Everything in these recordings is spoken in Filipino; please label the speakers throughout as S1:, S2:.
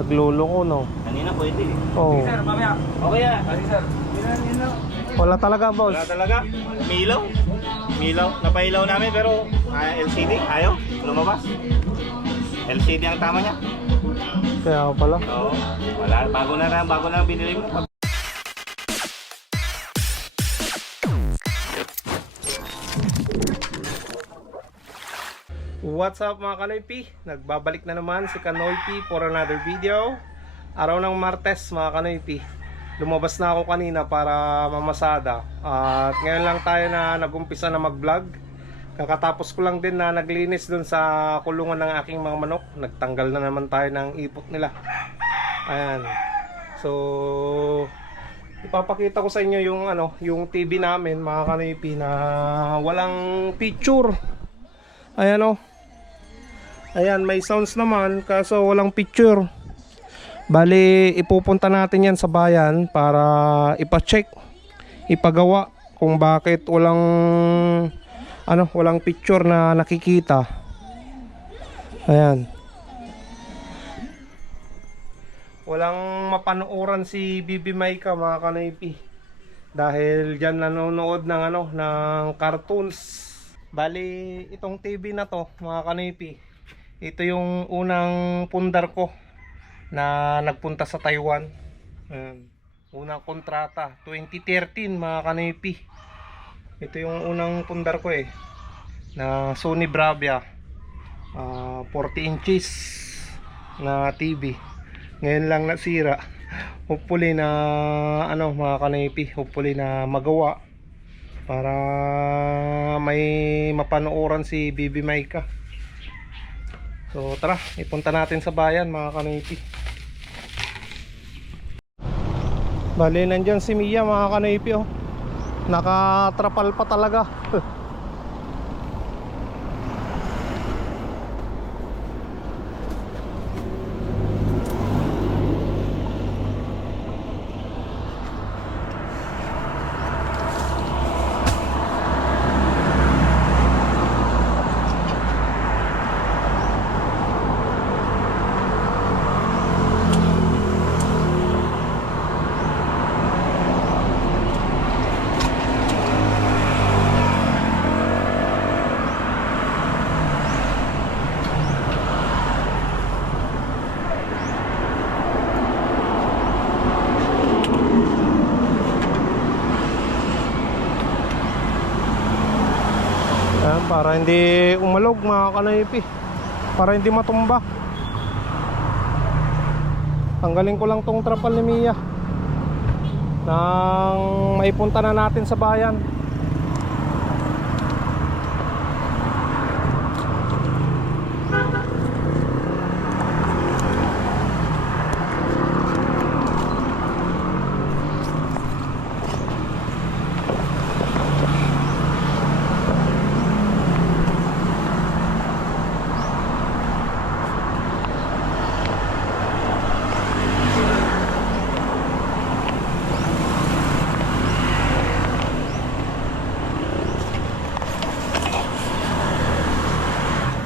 S1: Nagluloko, no?
S2: Kanina pwede eh.
S1: Oo.
S3: Sir, mamaya.
S2: Okay ah.
S3: Ay, sir.
S1: Wala talaga, boss.
S2: Wala talaga. Milaw. Milaw. Napailaw namin pero ah, LCD. Ayaw. Lumabas. LCD ang tama niya.
S1: Kaya pala.
S2: Oo. Wala. Bago na lang. Bago na lang binili mo.
S1: What's up mga Kanoypi? Nagbabalik na naman si Kanoypi for another video. Araw ng Martes mga Kanoypi. Lumabas na ako kanina para mamasada. At ngayon lang tayo na nagumpisa na mag-vlog. Kakatapos ko lang din na naglinis dun sa kulungan ng aking mga manok. Nagtanggal na naman tayo ng ipot nila. Ayan. So, ipapakita ko sa inyo yung ano, yung TV namin mga Kanoypi na walang picture. Ayan o. Ayan, may sounds naman kaso walang picture. Bali, ipupunta natin yan sa bayan para ipa-check, ipagawa kung bakit walang ano, walang picture na nakikita. Ayan. Walang mapanooran si Bibi Maika mga kanaypi. Dahil diyan nanonood ng ano, ng cartoons. Bali, itong TV na to, mga kanaypi. Ito yung unang pundar ko na nagpunta sa Taiwan. Unang kontrata, 2013 mga kanaypi. Ito yung unang pundar ko eh. Na Sony Bravia. Ah, 40 inches na TV. Ngayon lang nasira. Hopefully na ano mga kanaypi, hopefully na magawa para may mapanooran si Bibi Maika. So tara, ipunta natin sa bayan mga kanipi. Bale, nandyan si Mia mga kanipi oh. Nakatrapal pa talaga. Ayan, para hindi umalog mga kanipi. Para hindi matumba. Tanggalin ko lang tong trapal ni Mia. Nang maipunta na natin sa bayan.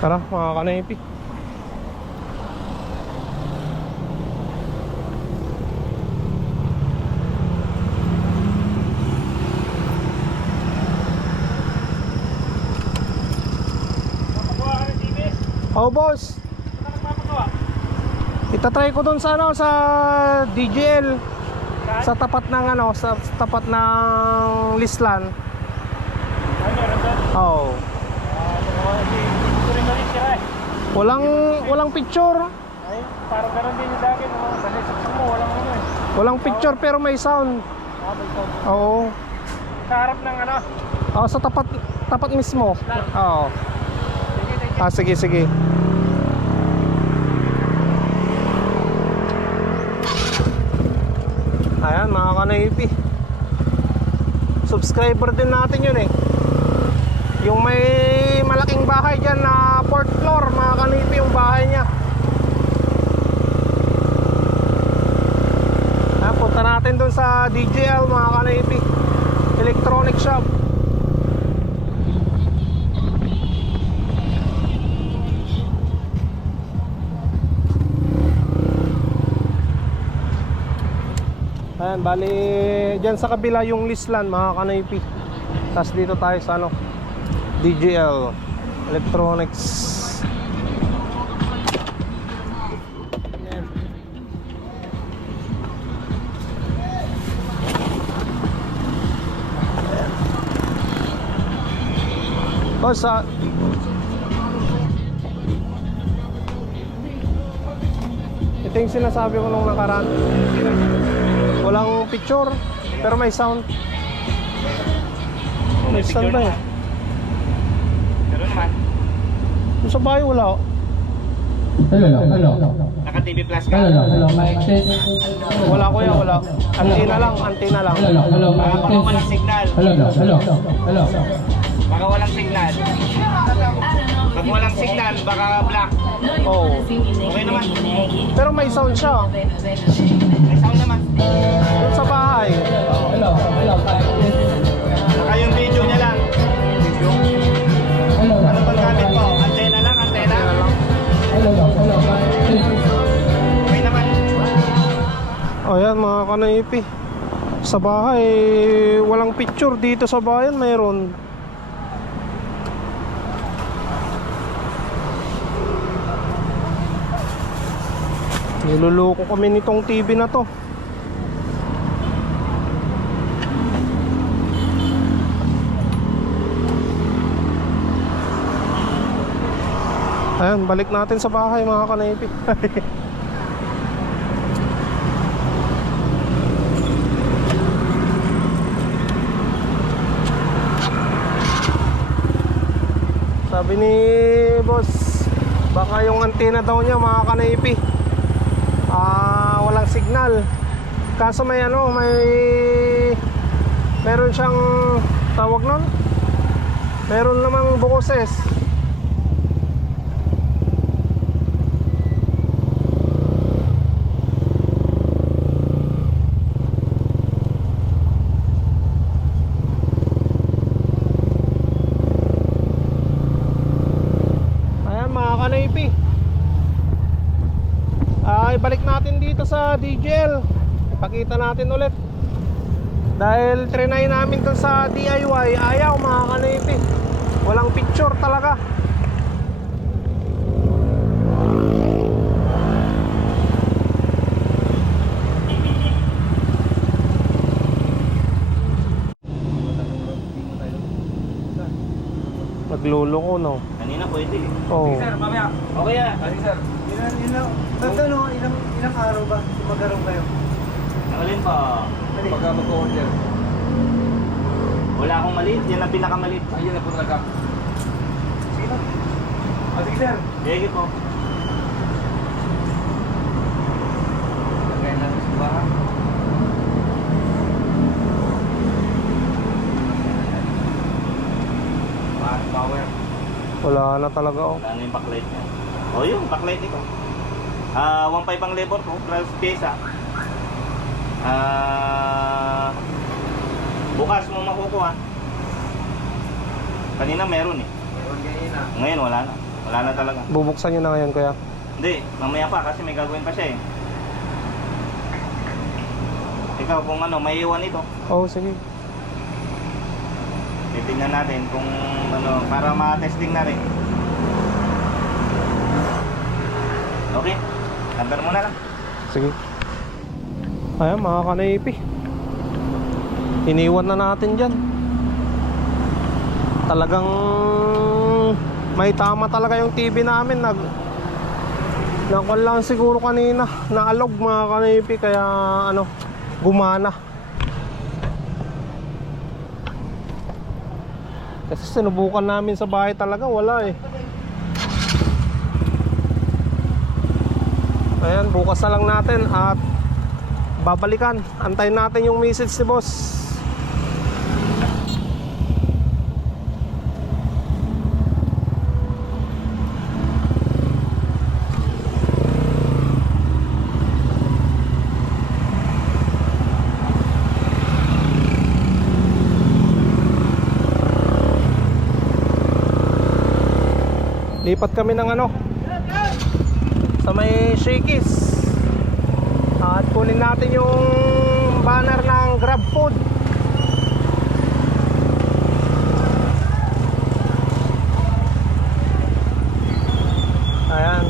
S1: Tara mga kanipi.
S2: Papagawa ka ng TV?
S1: Oh boss, itatry ko dun sa ano sa DJL sa tapat ng ano sa tapat ng Lislan.
S2: Doon.
S1: Oh.
S2: Ah, dalawa. Hindi hindi ko rin mali sira eh.
S1: Walang walang picture.
S2: Ay, parang ganun din yung sa akin. Oh. Sa lesson mo, walang ano eh.
S1: Walang picture pero may sound.
S2: Ah, may sound.
S1: Oo.
S2: Sa harap ng ano.
S1: Oh, sa tapat tapat mismo. Oo. Ah, sige, sige. Ayan, mga kanaypi. Subscriber din natin yun eh. Yung may malaking bahay dyan na fourth floor, mga kanaypi yung bahay niya. Ah, punta natin dun sa DJL, mga kanaypi. Electronic shop. Ayan, bali dyan sa kabila yung Lislan mga kanaypi. Tapos dito tayo sa ano, DJL Electronics. Ayan. Boss, sa Ito yung sinasabi ko nung nakaraan. Walang picture, pero may sound. May sound ba eh?
S2: Pero naman,
S1: Yung sa bahay wala. oh.
S3: Hello, hello.
S2: naka-TV Plus ka.
S3: Hello, hello, mic test.
S1: Wala kuya, wala. Antina lang, antina lang.
S3: Hello, hello,
S2: Baka
S3: mic
S2: baka walang signal.
S3: Hello, hello, hello.
S2: Baka walang signal. Pag walang signal, baka black.
S1: Oo.
S2: Okay naman.
S1: Pero may sound siya.
S2: May sound naman.
S1: Yung sa bahay.
S3: Hello, hello, mic test.
S1: O yan mga kanaypi. Sa bahay, walang picture. Dito sa bayan, mayroon. Niluloko kami nitong TV na to. Ayan, balik natin sa bahay mga kanaypi. Sabi ni boss, baka yung antena daw niya mga kanaypi. Ah, walang signal. Kaso may ano, may meron siyang tawag nun. Meron namang bukoses. Ayan mga kanaypi Ay balik natin dito sa DJL Ipakita natin ulit Dahil trinay namin dun sa DIY Ayaw mga Walang picture talaga Naglolo ko no
S2: Kanina pwede.
S1: Oh.
S4: mamaya.
S2: Okay ah.
S4: Ay, sir. Ilan, ilan, ilang, ilang araw ba magkaroon kayo?
S2: Alin pa?
S4: Pagka mag-order.
S2: Wala akong maliit. Yan ang pinakamaliit.
S4: Ayun na po talaga. Sige na. Ah, sige sir.
S2: Sige po.
S4: Lagay natin sa. Ah, Power.
S1: Wala na talaga oh.
S2: Wala na yung backlight niya. O oh, yun, backlight ito. Ah, 1.5 ang labor ko, plus pyesa. Ah, bukas mo makukuha. Kanina meron eh. Ngayon wala na. Wala na talaga.
S1: Bubuksan nyo na ngayon kaya
S2: Hindi, mamaya pa kasi may gagawin pa siya eh. Ikaw kung ano, may iwan ito.
S1: Oh sige
S2: Titingnan natin kung ano, para ma-testing na rin. Okay, number mo na lang.
S1: Sige. Ayan mga kanaypi. Iniwan na natin dyan. Talagang may tama talaga yung TV namin. Nag Nakon lang siguro kanina. Naalog mga kanaypi kaya ano gumana. Kasi sinubukan namin sa bahay talaga wala eh. Ayan, bukas na lang natin at babalikan. Antayin natin yung message ni boss. Lipat kami ng ano sa may Shakey's at kunin natin yung banner ng grab food. Ayan.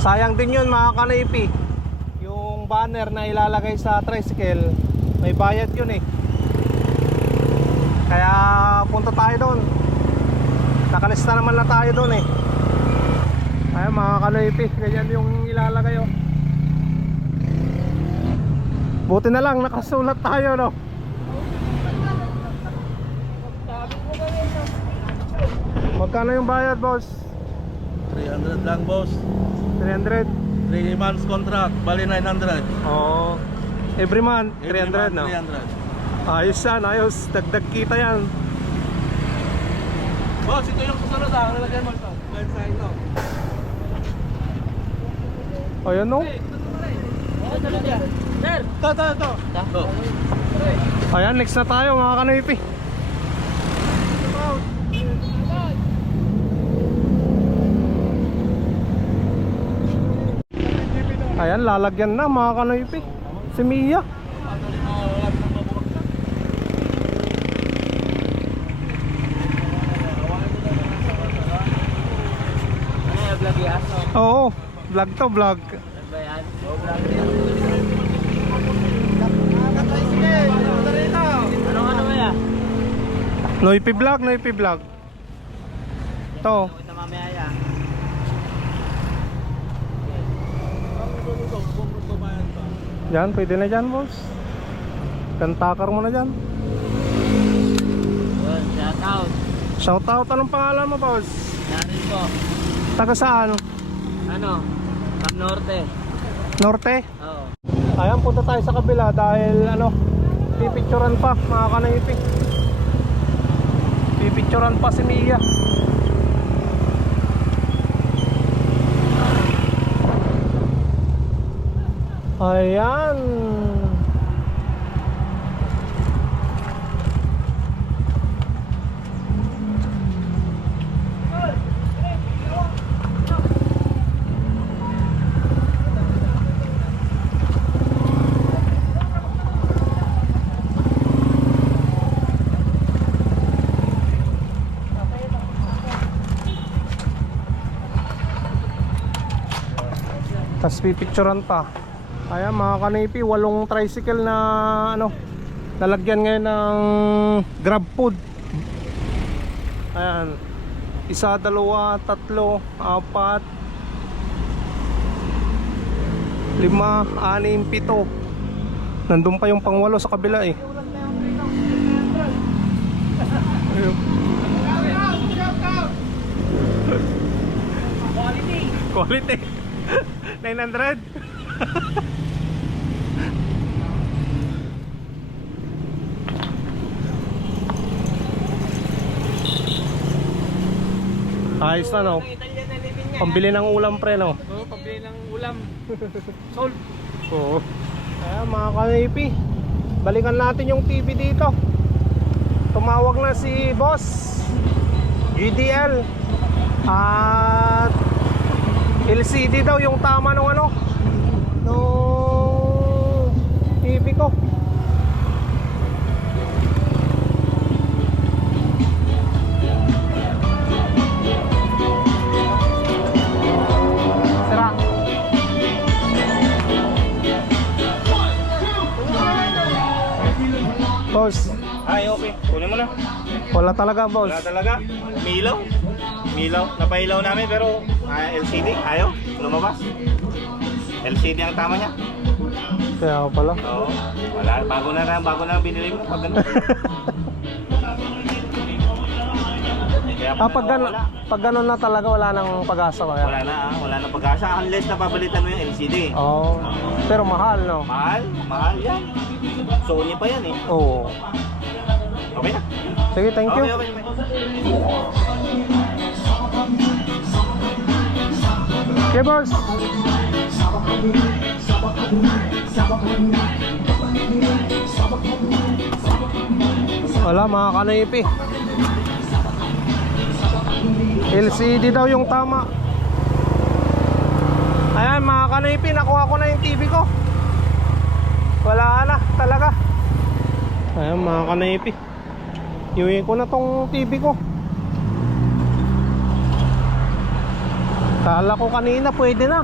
S1: Sayang din yun mga kanaypi. Yung banner na ilalagay sa tricycle may bayad yun eh. Kaya punta tayo doon. Nakalista naman na tayo doon eh. Ayan mga kanaypi ganyan yung ilalagay oh. Buti na lang nakasulat tayo no. Magkano yung bayad boss?
S5: 300 lang boss
S1: 300?
S5: 3 months contract bali 900
S1: Oo. Every month,
S5: Every
S1: 300 no?
S5: month, 300
S1: Ayos yan, ayos. Dagdag kita yan.
S5: boss ito yung susunod ah nilagay mo ito Pwede sa ito
S1: Ayan no?
S5: ito ito ito ito
S1: Ayan, next na tayo mga kanipi. Ayan, lalagyan na mga kanipi. Si Mia. Oo, vlog to vlog. Noipi vlog, Noipi vlog. To. Yan, pwede na dyan, boss. Kantakar mo na dyan.
S6: Shout out.
S1: Shout out, anong pangalan mo, boss?
S6: Narin po.
S1: Taga saan?
S6: Ano? Cam Norte.
S1: Norte?
S6: Oo.
S1: Ayan, punta tayo sa kabila dahil ano, pipicturan pa, mga kanaypi. Pipicturan pa si Mia. Ayan. Tapos pipicturan pa. Ayan mga kanipi, walong tricycle na ano, lalagyan ngayon ng grab food. Ayan. Isa, dalawa, tatlo, apat, lima, anim, pito. Nandun pa yung pangwalo sa kabila eh. Ayun. Quality. 900. Ayos na no. Pambili ng ulam pre no.
S6: Oo, pabili ng ulam.
S1: Oo. Kaya mga kanipi, balikan natin yung TV dito. Tumawag na si boss GDL at LCD daw yung tama ng ano nung TV ko. Boss,
S2: Ay, okay. Kunin mo na.
S1: wala talaga boss.
S2: Wala talaga. Milaw. Milaw. Napailaw namin pero ah, LCD. Ayaw. Lumabas. LCD ang tama niya.
S1: Kaya pala.
S2: Oo. Wala. Bago na lang. Bago na lang binili mo. Pag ganun. Kaya
S1: Ah, pag
S2: wala.
S1: pag gano'n na talaga wala nang pag-asa kaya.
S2: Wala na. ah. Wala na pag-asa. Unless napapalitan mo yung LCD.
S1: Oo. Pero mahal no.
S2: Mahal. Mahal yan. Sony pa yan eh.
S1: Oo.
S2: Okay na.
S1: Sige, thank you.
S2: Okay, okay. okay.
S1: Okay, boss. Wala mga kanaypi. LCD daw yung tama. Ayan mga kanaypi, nakuha ko na yung TV ko. Wala na talaga. Ayan mga kanaypi. Iuwi ko na tong TV ko. Kala ko kanina pwede na.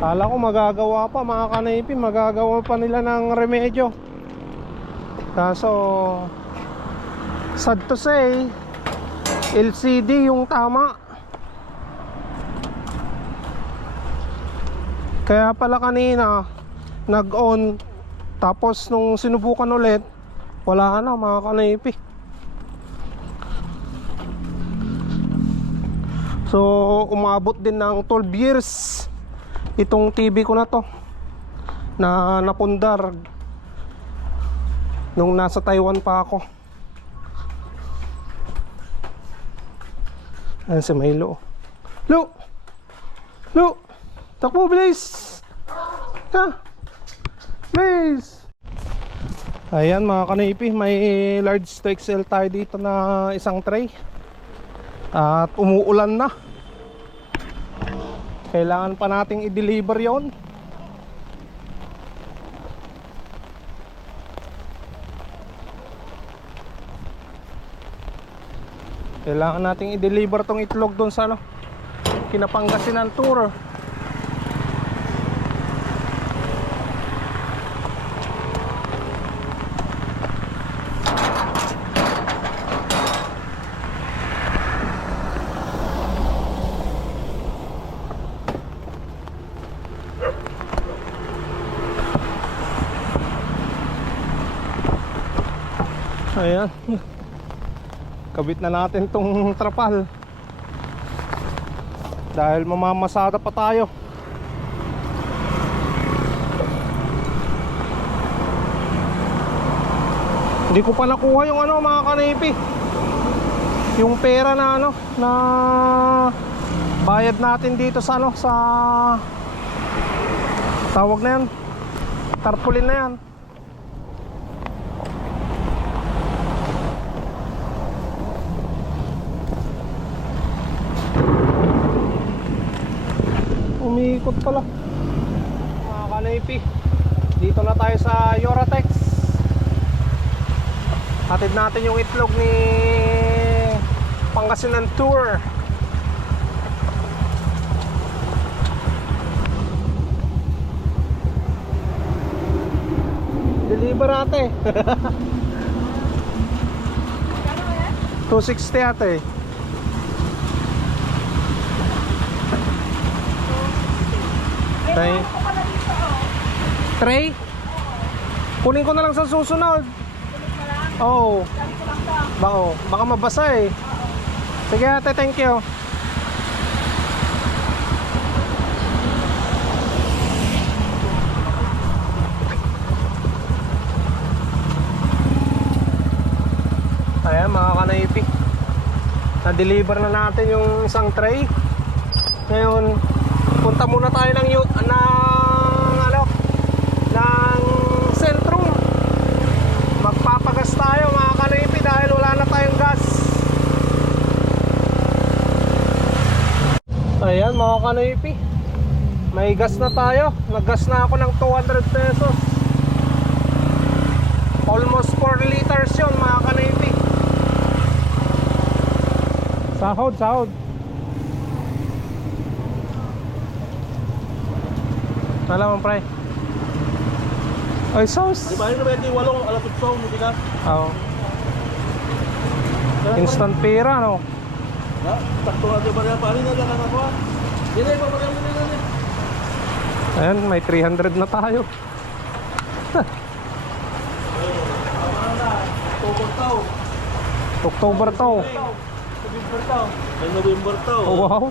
S1: Kala ko magagawa pa mga kanaypin, magagawa pa nila ng remedyo. Kaso sad to say, LCD yung tama. Kaya pala kanina nag-on tapos nung sinubukan ulit wala na mga kanaypi So, umabot din ng 12 years itong TV ko na to na napundar nung nasa Taiwan pa ako. Ayan si Milo. Lo! Lo! Takbo, bilis! Ha? Bilis! Ayan mga kanipi, may large to XL tayo dito na isang tray. At umuulan na. Kailangan pa nating i-deliver yon. Kailangan nating i-deliver tong itlog doon sa ano, Kinapangasinan tour. Ayan. Kabit na natin tong trapal. Dahil mamamasada pa tayo. Hindi ko pa nakuha yung ano mga kanipi. Yung pera na ano na bayad natin dito sa ano sa tawag na yan. Tarpaulin na yan. Umiikot pala. Mga kanaypi Dito na tayo sa Yoratex. Hatid natin yung itlog ni Pangasinan Tour. Deliver ate. 260 ate Tray. Tray? Kunin ko na lang sa susunod. Oh. Baka, baka mabasa eh. Sige ate, thank you. Ayan mga kanaypi. Na-deliver na natin yung isang tray. Ngayon, punta muna tayo ng yu- ng ano ng sentrum. Magpapagas tayo mga kanipi dahil wala na tayong gas. Ayan mga kanipi may gas na tayo. Naggas na ako ng 200 pesos. Almost 4 liters yun mga kanipi sahod sahod Alam mo, pre. Ay, sauce.
S5: Di ba yun naman yung walong alapit sa mo bigas?
S1: Oo. Instant pera, no?
S5: Ha? Sakto nga ba rin pari na lang ang ako? Hindi pa pa kami na.
S1: Ayan, may 300 na tayo.
S5: Tubog tao.
S1: October to.
S5: November tao. November tao.
S1: Wow.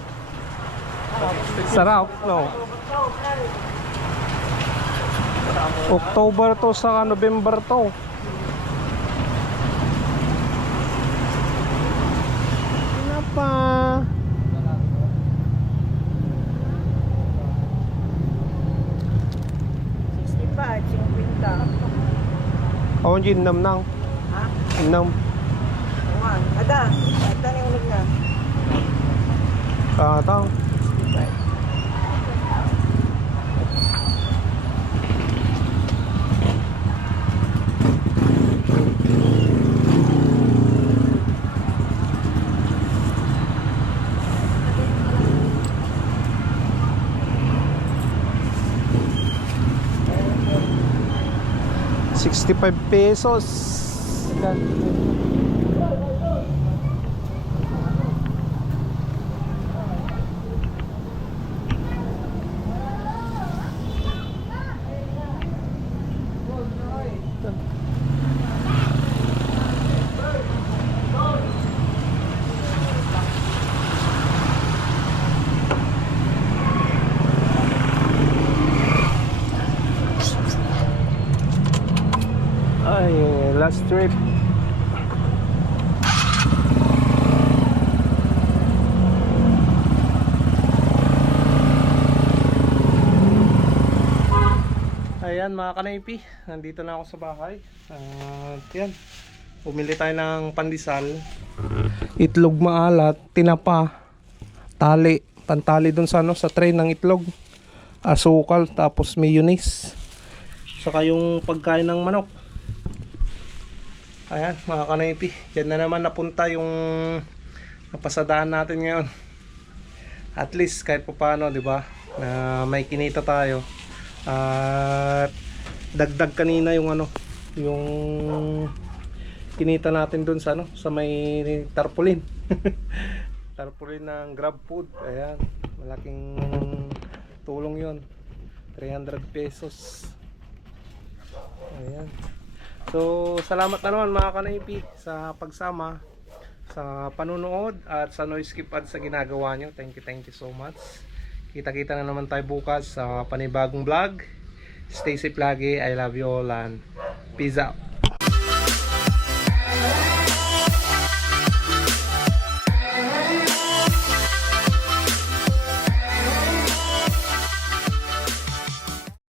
S1: Sarap, no? October to sa November to. Ano pa? Oh, yun nam nang.
S7: Ha?
S1: Nam.
S7: Ada. Ada ni ulit na.
S1: Ah, tao. 65 pesos. Yan. Ay, last trip. Ayan mga kanaypi, nandito na ako sa bahay. At yan, bumili tayo ng pandesal, itlog maalat, tinapa, tali, pantali dun sa, ano, sa tray ng itlog, asukal, tapos mayonnaise, saka yung pagkain ng manok. Ayan mga kanaypi, yan na naman napunta yung napasadaan natin ngayon. At least kahit pa paano, di ba, na may kinita tayo. At dagdag kanina yung ano, yung kinita natin dun sa ano, sa may tarpaulin. tarpaulin ng Grab Food. Ayan, malaking tulong 'yon. 300 pesos. Ayan. So, salamat na naman mga kanaypi sa pagsama sa panunood at sa noise skip ad sa ginagawa nyo. Thank you, thank you so much. Kita-kita na naman tayo bukas sa panibagong vlog. Stay safe lagi. I love you all and peace out.